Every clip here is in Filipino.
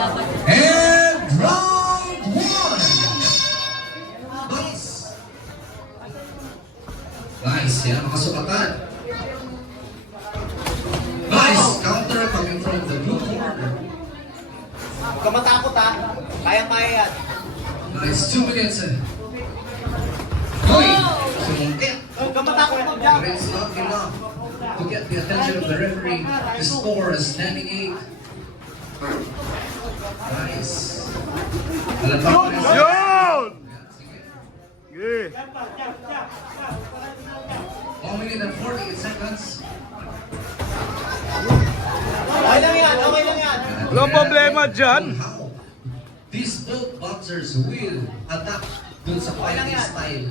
And round one. Nice. Nice, yan mga sukatan. Nice counter coming from the blue corner. Huwag ka matakot ha. Kayang-kaya yan. Nice, 2 minutes. Uy! Sumungkit. Huwag ka matakot mag-jump. But it's not enough to get the attention of the referee. The score is standing 8. Nice. Alampak ko rin. Yun! Sige. Okay. 1 minute and 48 seconds. Okay lang yan, okay lang yan. Walang problema dyan. How these both boxers will attack dun sa fighting style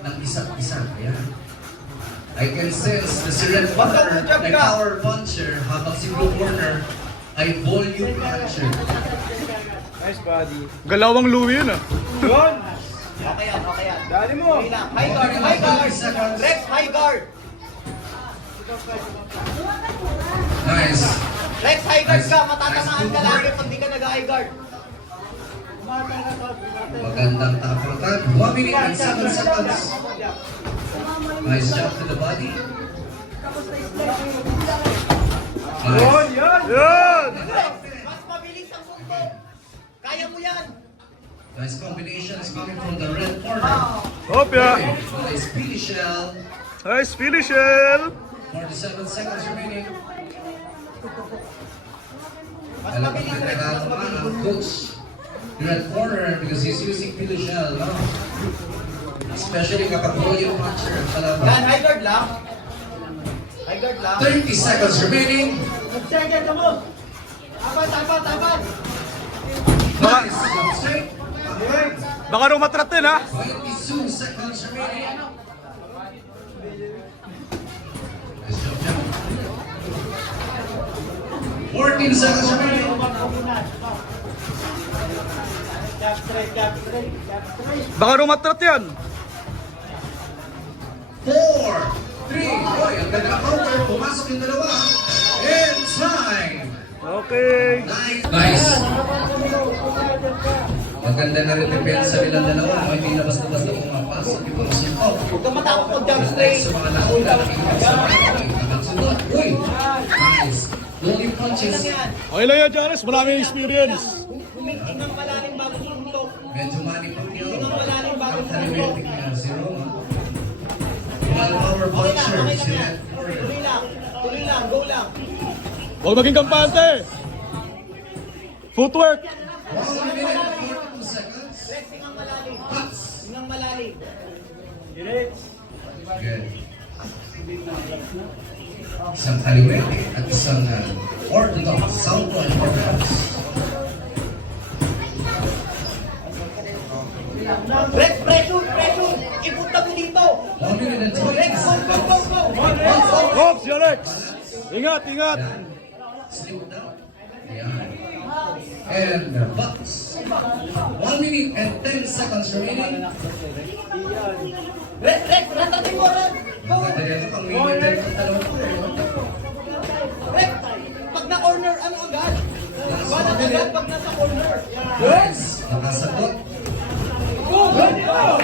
ng isa't isa. Ayan. I can sense na si Red Corner ay power puncher habang si Blue Corner ay volume puncher. Nice body. Galawang Louie yun ah. Yun! Okay yan, okay yan. Dali mo. Okay lang. High guard, high guard. Rex, high guard. Nice. Rex, high guard ka. Matatamaan ka lagi pag di ka nag-high guard. Magandang taputan. 1 minute and 7 seconds. Nice jump to the body. Nice. Yun! Mas mabilis ang punto. Kaya mo yan. Nice combinations coming from the red corner. Hopya! Nice Billy Shell. Nice finish it! 47 seconds remaining. Mas Alam ko mabilis, Rex. Mas pinagkakaroon mabilis. ng coach red corner because he's using Billy Shell. No? Especially kapag volume puncher ang Yan, kalaban. high guard lang. High guard lang. 30 seconds remaining. Second ka mo. Apat, apat, apat. Nice. Jump straight. Baka rumatrat din ha? 22 seconds remaining. Nice jump, jump. 14 seconds remaining. Jab straight, jab straight, jab straight. Baka rumatrat yan. 4, 3, oy, ang ganda counter. Pumasok yung dalawa. And time. Okay. Nice. Nice. Maganda na rin depensa nilang dalawa. No? Hindi na basta-basta pumapasok yung mga suntok. Huwag ka matakot mag-jab Next straight. sa mga nauna, nakikipagsunod. Uy, nice. Volume punches. Okay lang yan, Janis. Maraming experience. Huminting ng malalim bago sumuntok. Medyo manipag yun. Huminting ng malalim bago Ang sumuntok. taliwetik niya si Roma. One power Okay lang, puncher. okay lang Si yan. Red Corner. Tuloy lang, tuloy lang, go lang. Huwag maging kampante. Footwork. 1 minute and 42 seconds. Rex, hingang malalim. Cuts. Hingang malalim. Good. Isang kaliwete at isang orthodox southpaw orthodox. Rex, pressure, pressure. Ipunta mo dito. 1 minute and 20 Rex, go, go, go, seconds. go. Hops, Alex. Ingat, ingat. Yan. Slip down. Yan. And bucks. 1 minute and 10 seconds remaining. Rex, Rex, ratatin mo, Rex. Go. Maganda rin ito pang minute and dalawang po. Rex, pag na-corner, ano agad? Balat agad pag nasa corner. Nice. Nakasagot. Go, go, go.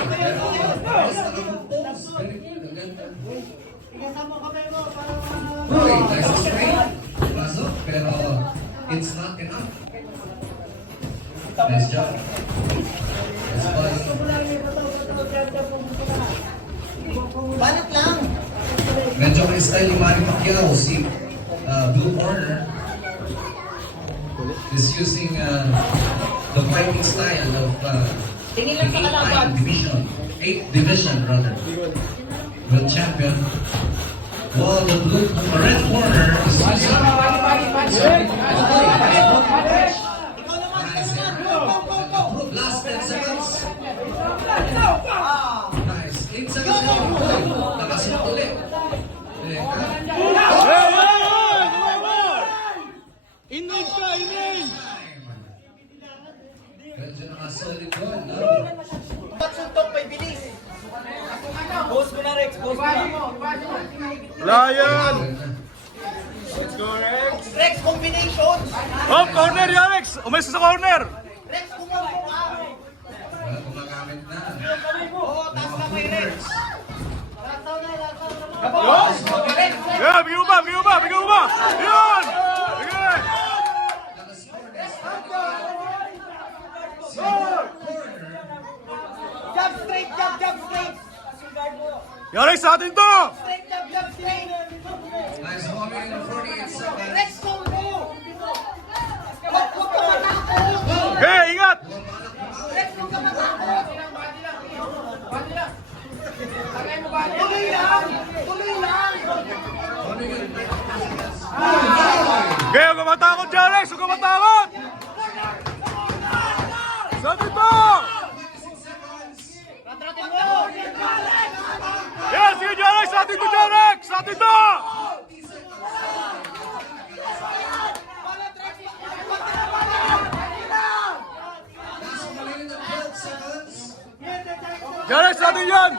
Nice. Nakakumpose. Very good. Ang ganda. Uy, nice straight. Pasok. Pero it's not enough. Nice job. Nice body. Balat lang. Medyo may style yung Manny Pacquiao, si Blue Corner is using the fighting style of Tingin lang sa kalaban. 8th division rather, world champion. While the red corner is using Ikaw naman, ikaw naman. Go, go, go, go. last 10 seconds. Nice. 8 seconds more. Nakasunod ulit. Hey, hey, hey! In-range ka, in-range! Medyo nakasolid doon, no? Ba't suntok, may bilis. Post mo na, Rex. Post mo na. Wala yan! Ganda. Rex combination. Oh, corner, Alex! Umalis sa corner! Rex kumampo ka. Wala gumagamit na. Oo, taas na kay Rex. Yeah, bigyan mo ba, bigyan mo ba, bigyan mo ba! Yun! Sige! Jab straight, jab straight. Alex, sa atin to! Straight, jab straight. Nice homing in 48 seconds. Rex combo. Huwag ka matakot. Okay, ingat! Rex, huwag ka matakot. Tuloy lang. Tuloy lang. Homing in 30 seconds. Okay, huwag ka matakot dyan, Alex! Huwag ka matakot! Sa atin to! Patratin mo. Yes, sige dyan, Alex! Sa atin to, dyan, Alex! Sa atin to! Last homing in 12 seconds. Dyan, Alex! Sa atin yan!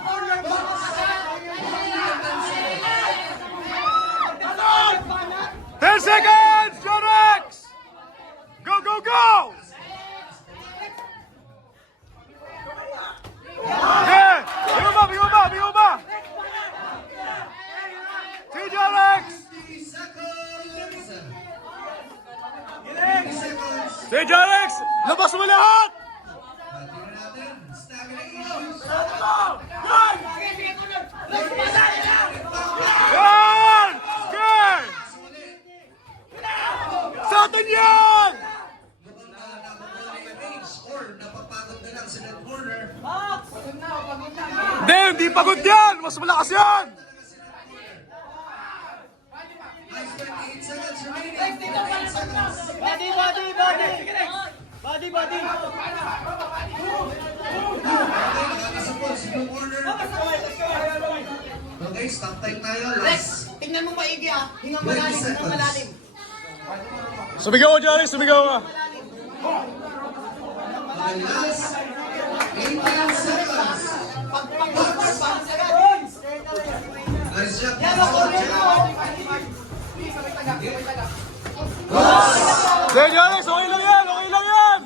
10 seconds! Jorex! Go, go, go! Yeah! Bigyan ba, bigyan ba, bigyan ba? Sige, Jorex! 50 seconds. 50 seconds. Sige, Jorex! Labas mo lahat! Tingnan natin. Stamina issues. Yan! Okay! Sa atin yan! Mukhang nakukuha ni Age or napapagod na lang sa net corner. Hindi, hindi pagod yan! Mas malakas yan! Nice 28 seconds remaining. 28 seconds. Body. Okay, nakakasapot sa blue corner. Okay, stop time tayo. Rex, Last tingnan mo maigi ah. Hingang 20 malalim, hingang seconds. malalim. Sumigaw ka, Jorex! Sumigaw ka! Okay, last 18 seconds. Nice job. Yan, ako rin mo. Sige, Jorex! Okay lang yan! Okay lang yan!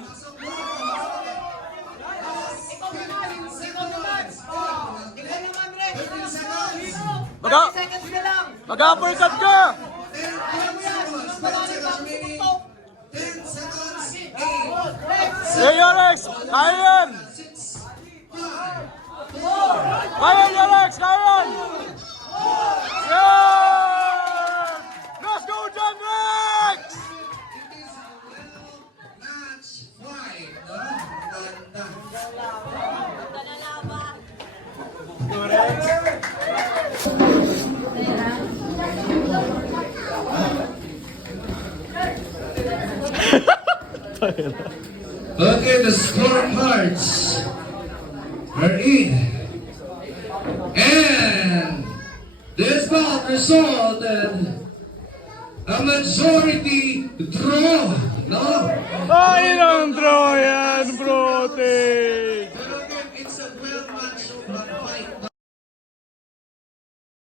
Tingnan naman, Rex. 15 seconds. 30 seconds na lang. Mag-uppercut ka! 10 seconds. 10 seconds remaining. 10 seconds. 8, Rex, Sige, Jorex! Kaya yan! 6, 5, Kaya yan, Jorex! Kaya yan! Yan! Let's go, John Rex! match fight. Ganda. Okay, the scorecards are in. And this bout resulted a majority draw. No? Ay, ang draw yan, brote!